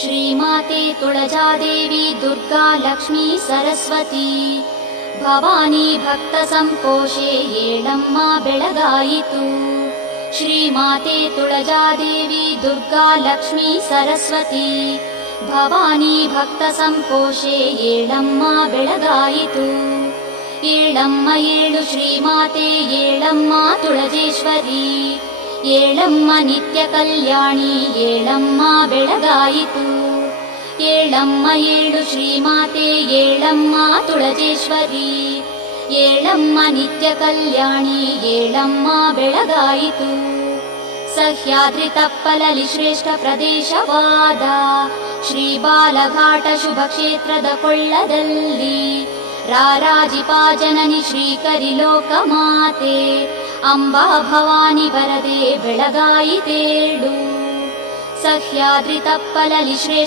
ಶ್ರೀಮಾತೆ ತುಳಜಾದೇವಿ ದುರ್ಗಾ ಲಕ್ಷ್ಮೀ ಸರಸ್ವತಿ ಭವಾನಿ ಭಕ್ತ ಸಂಕೋಶೆ ಏಳಮ್ಮ ಬೆಳಗಾಯಿತು. ಶ್ರೀಮಾತೆ ತುಳಜಾದೇವಿ ದುರ್ಗಾ ಲಕ್ಷ್ಮೀ ಸರಸ್ವತಿ ಭವಾನಿ ಭಕ್ತ ಸಂಕೋಶೆ ಏಳಮ್ಮ ಬೆಳಗಾಯಿತು. ಏಳಮ್ಮ ಏಳು ಶ್ರೀಮಾತೆ ಏಳಮ್ಮ ತುಳಜೇಶ್ವರಿ ಏಳಮ್ಮ ನಿತ್ಯ ಕಲ್ಯಾಣಿ ಏಳಮ್ಮ ಬೆಳಗಾಯಿತು. ಏಳಮ್ಮ ಏಳು ಶ್ರೀಮಾತೆ ಏಳಮ್ಮ ತುಳಜೇಶ್ವರಿ ಏಳಮ್ಮ ನಿತ್ಯ ಕಲ್ಯಾಣಿ ಏಳಮ್ಮ ಬೆಳಗಾಯಿತು. ಸಹ್ಯಾದ್ರಿ ತಪ್ಪಲಲಿ ಶ್ರೇಷ್ಠ ಪ್ರದೇಶವಾದ ಶ್ರೀ ಬಾಲಘಾಟ ಶುಭ ಕ್ಷೇತ್ರದ ಕೊಳ್ಳದಲ್ಲಿ ರಾರಾಜಿಪ ಜನನಿ ಶ್ರೀಕರಿ ಲೋಕಮಾತೆ ಅಂಬಾ ಭವಾನಿ ವರದೆ ಬೆಳಗಾಯಿತೇಳು. ಸಹ್ಯಾದ್ರಿ ತಪ್ಪಲಲಿ ಶ್ರೇಷ್ಠ